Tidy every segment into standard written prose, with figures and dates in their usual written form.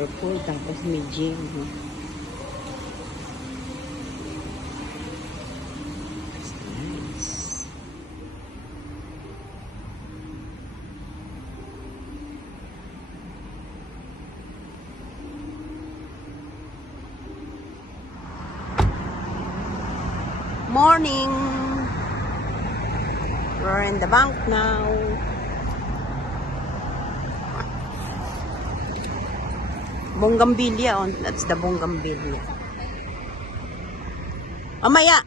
airport, tapos may gym. That's nice. Morning! We're in the bank now. Bougainvillea, oh. That's the Bougainvillea. Mamaya!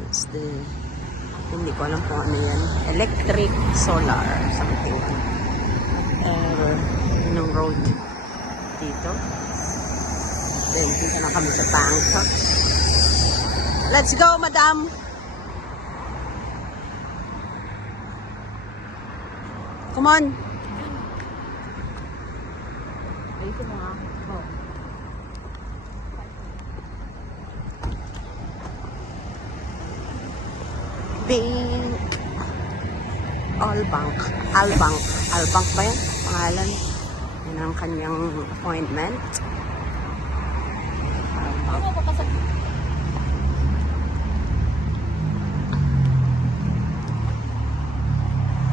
That's the... Hindi ko alam kung ano yan. Electric, solar, something. Yung road dito. Then, dito na kami sa bank. Let's go, madam! Come on! Albank ba yan? Pangalan. Yan ang kanyang appointment.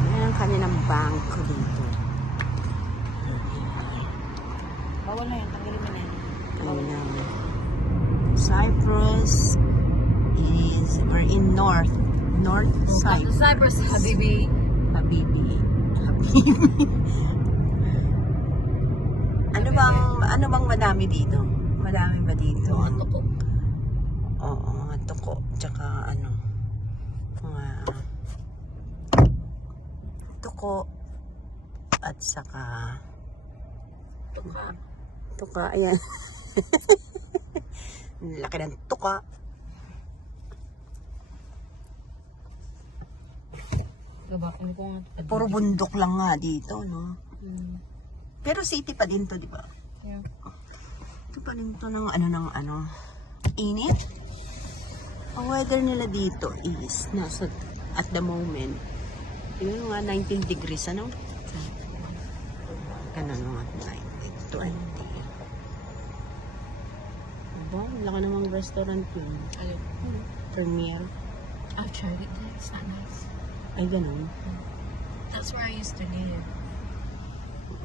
Yan ang kanyang bank dito. Bawal na yan, tanggalin mo na yan. Cyprus is, we're in North Cyprus. Cyprus, Habibi. Ano bang madami dito? Madami ba dito? Mga tuko. Oo, mga tuko. Tsaka mga tuko at saka tuka, ayan. Laki ng tuka. Puro bundok lang nga dito, no? Pero city pa din to, di ba? Yeah. Ito pa rin to ng init. Ang weather nila dito is at the moment, yun nga 19 degrees, ano? Ganun nga, 19, 20. Diba? Laki namang restaurant yun. Premier. I've tried it there, it's not nice. Ay, ganun. That's where I used to live.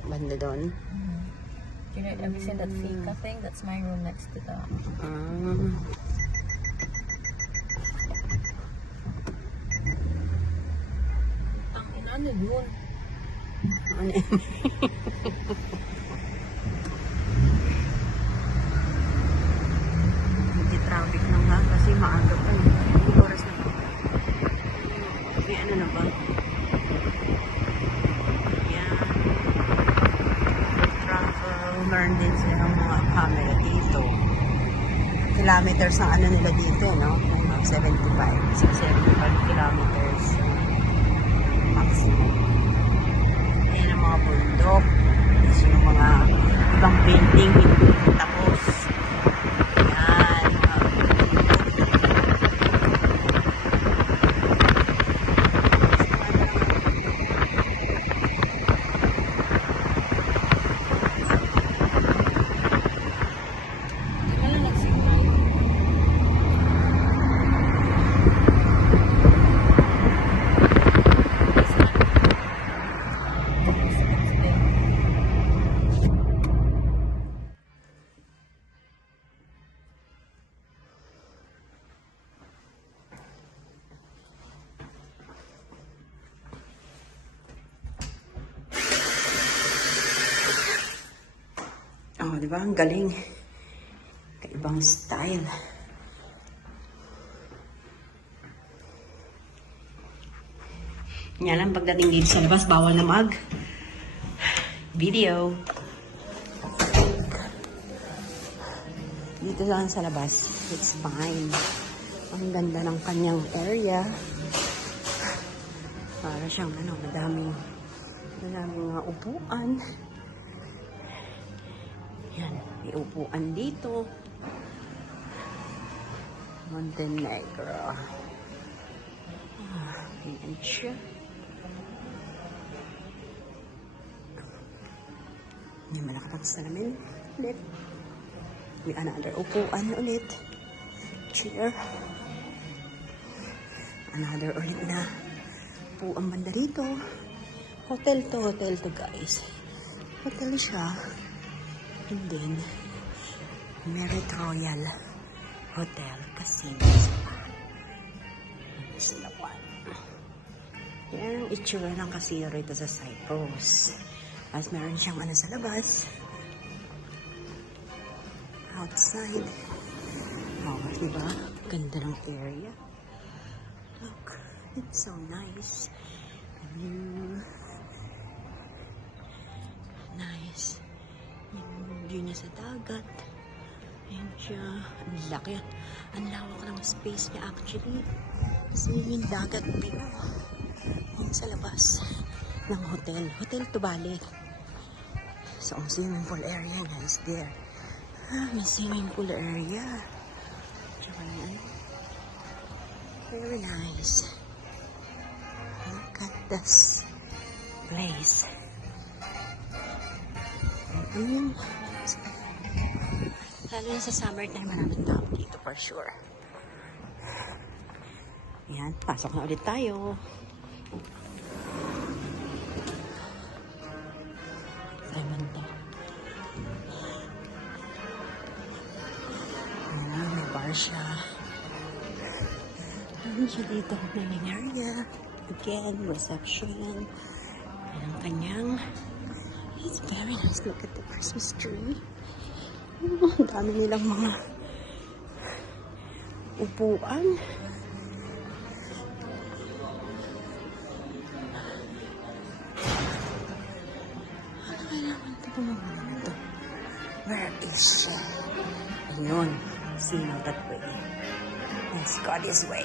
Banda doon. You know, have you seen that Fika thing? That's my room next to that. Ano yun? Ano yun? Hindi traffic na nga kasi maaga pa yun. Hindi oras na ba? May ano na ba? Yan. Travel. Learn din sila ng mga camera dito. Kilometers ang ano nila dito, no? 75. So, 75 kilometers. Maximum. Ayan ang mga bundok. Tapos yung mga ibang building hindi tapos. Ayan. Oh, di ba? Ang galing. Kaibang style. Nga lang, pagdating dito sa labas, bawal na video. Dito lang sa labas, it's fine. Ang ganda ng kanyang area. Para siyang madaming mga upuan. Yan, may upuan dito. Montenegro. Yan siya. May malakapang salamin ulit. May another upuan ulit. Chair. Another ulit na upuan banda rito. Hotel to guys. Hotel siya. And then, Merit Royal Hotel Casino Spa. Sinawan. Yan ang itsura ng casino rito sa Cyprus. As meron siyang ano sa labas. Outside. Oh, diba? Ganda ng area. Look, it's so nice. Nice. Yung view niya sa dagat. Ayan siya. Ang laki. Ang lawak ng space niya actually. Kasi yung dagat view. Yan sa labas ng hotel. Hotel Tubali. So, ang swimming pool area niya is there. May swimming pool area. Tsaka yan. Very nice. Look at this place. Lalo na sa summertime, maraming tao dito for sure. Yan, pasok na ulit tayo. Raymond. Ayan, may bar siya. Ayan siya dito, dining area. Again, reception. Ayan ang kanyang. It's very nice. Look at the Christmas tree. Ang dami nilang mga upuan. Ano kailangan ito pa mga ito? Where is she? Ayun. See now that way. Let's go this way.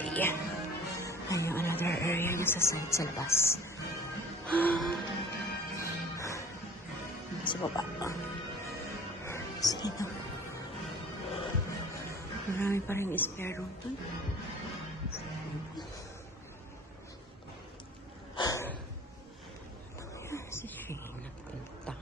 Ayun, another area niya sa side sa labas. Sa baba. Sino? Marami pa rin spare room doon. Si Shane nagpunta.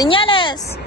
Señales.